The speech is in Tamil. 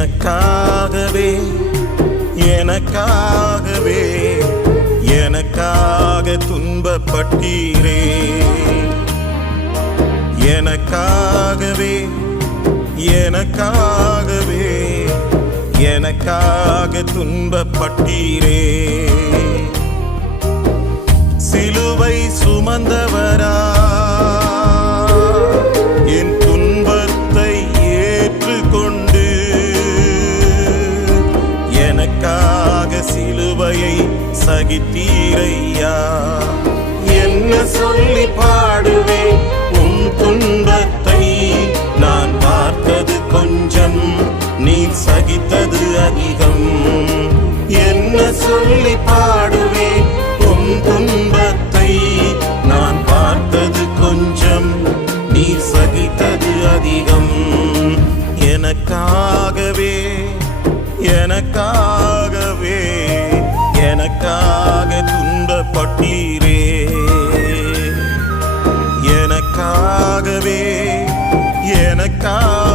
எனக்காகவே எனக்காகவே எனக்காக துன்பப்பட்டீரே. எனக்காகவே எனக்காகவே எனக்காக துன்பப்பட்டீரே. சிலுவை சுமந்தவரா என் துன்பத்தை ஏற்றுக்கொண்டு எனக்காக சிலுவையை சகித்தீரையா. என்ன சொல்லி பாடுவேன் உன் துன்பத்தை, நான் பார்த்தது கொஞ்சம் நீ சகித்தது அதிகம். என்ன சொல்லி பாடுவேன் உன் துன்பத்தை, நான் பார்த்தது கொஞ்சம் நீ சகித்தது அதிகம். எனக்காகவே எனக்காகவே எனக்காக துன்பப்பட்டீரே. எனக்காகவே எனக்காக